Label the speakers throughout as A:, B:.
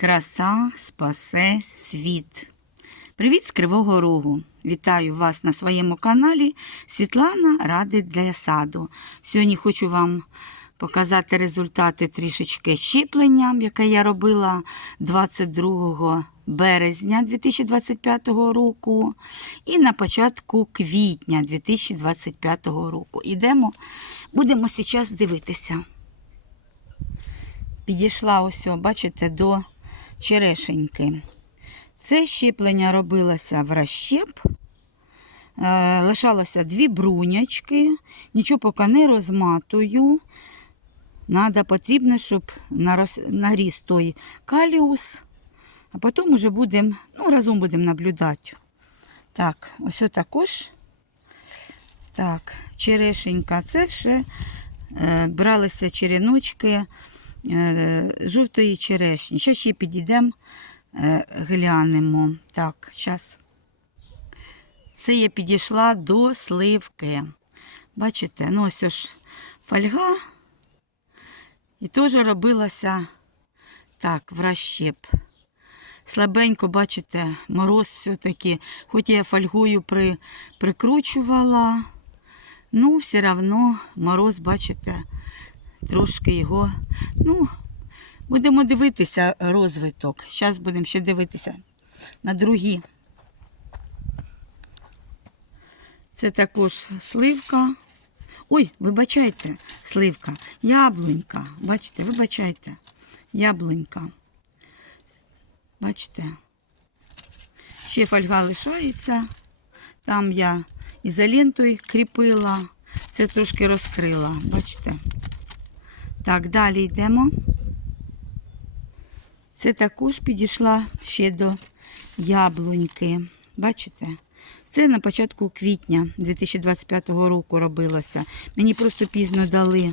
A: Краса спасе світ. Привіт з Кривого Рогу! Вітаю вас на своєму каналі Світлана Радить для саду. Сьогодні хочу вам показати результати трішечки щеплення, яке я робила 22 березня 2025 року і на початку квітня 2025 року. Ідемо, будемо зараз дивитися. Підійшла ось, бачите, до черешеньки. Це щеплення робилося в розщеп. Е, лишалося дві брунячки, нічого поки не розматую. Надо, потрібно, щоб наріс той каліус, а потім вже будемо, ну, разом будемо наблюдати. Так, ось також. Так, черешенька. Це все е, бралися череночки жовтої черешні. Ще ще підійдемо, е, глянемо. Так, зараз. Це я підійшла до сливки. Бачите, ну ось ж фольга. І теж робилася так, в розщеп. Слабенько, бачите, мороз все-таки, хоч я фольгою при, прикручувала, ну, все одно мороз, бачите, трошки його. Ну, будемо дивитися розвиток. Зараз будемо ще дивитися на другі. Це також сливка. Ой, вибачайте, сливка. Яблунька. Бачите, вибачайте. Яблунька. Бачите? Ще фольга лишається. Там я ізолентою кріпила. Це трошки розкрила. Бачите? Так, далі йдемо. Це також підійшла ще до яблуньки. Бачите? Це на початку квітня 2025 року робилося. Мені просто пізно дали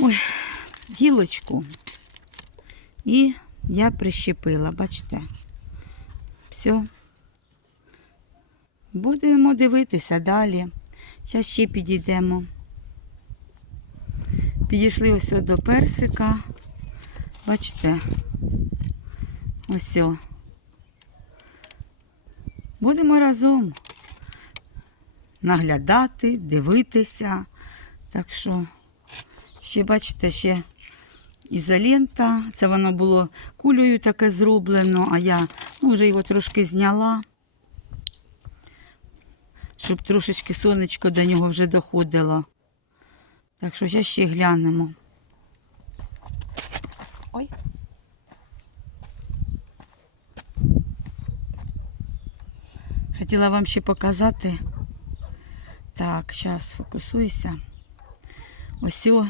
A: ой, гілочку. І я прищепила, бачите? Все. Будемо дивитися далі. Зараз ще підійдемо. Підійшли ось до персика. Бачите? Ось. Будемо разом наглядати, дивитися. Так що, ще, бачите, ще ізолента. Це воно було кулею таке зроблено, а я ну, вже його трошки зняла, щоб трошечки сонечко до нього вже доходило. Так що зараз ще глянемо. Ой. Хотіла вам ще показати. Так, зараз фокусуюся. Ось о,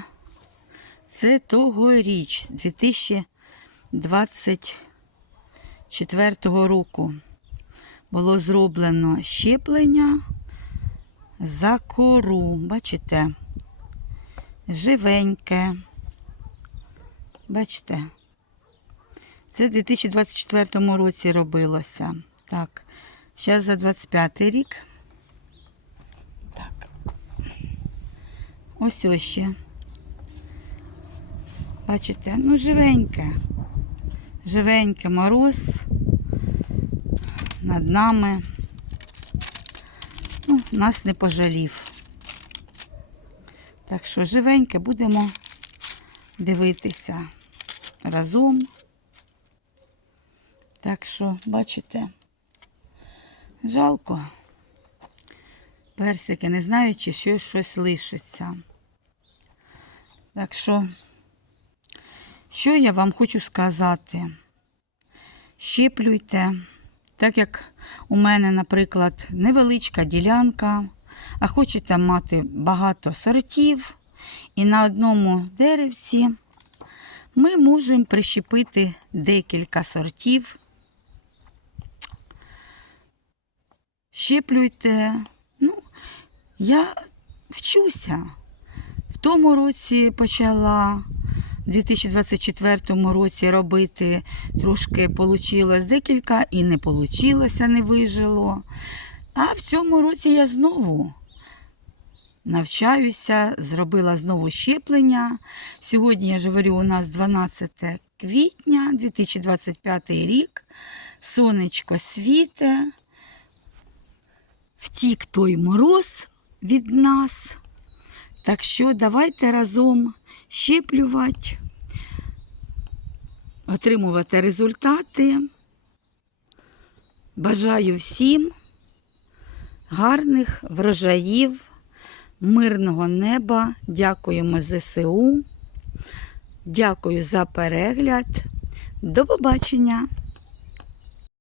A: це тогоріч, 2024 року. Було зроблено щеплення за кору. Бачите? Живеньке. Бачите? Це в 2024 році робилося. Так. Зараз за 25 рік. Так. Ось ось ще. Бачите, ну живеньке. Живеньке мороз над нами. Ну, нас не пожалів. Так що живеньке будемо дивитися разом. Так що, бачите. Жалко. Персики, не знаю, чи ще щось лишиться. Так що, що я вам хочу сказати? Щеплюйте, так як у мене, наприклад, невеличка ділянка, а хочете мати багато сортів, і на одному деревці ми можемо прищепити декілька сортів. щеплюйте. Ну, я вчуся. В тому році почала, в 2024 році робити. Трошки вийшло декілька і не вийшло, не вижило. А в цьому році я знову навчаюся, зробила знову щеплення. Сьогодні, я ж говорю, у нас 12 квітня 2025 рік. Сонечко світе. Втік той мороз від нас. Так що давайте разом щеплювати, отримувати результати. Бажаю всім гарних врожаїв, мирного неба. Дякуємо ЗСУ. Дякую за перегляд. До побачення!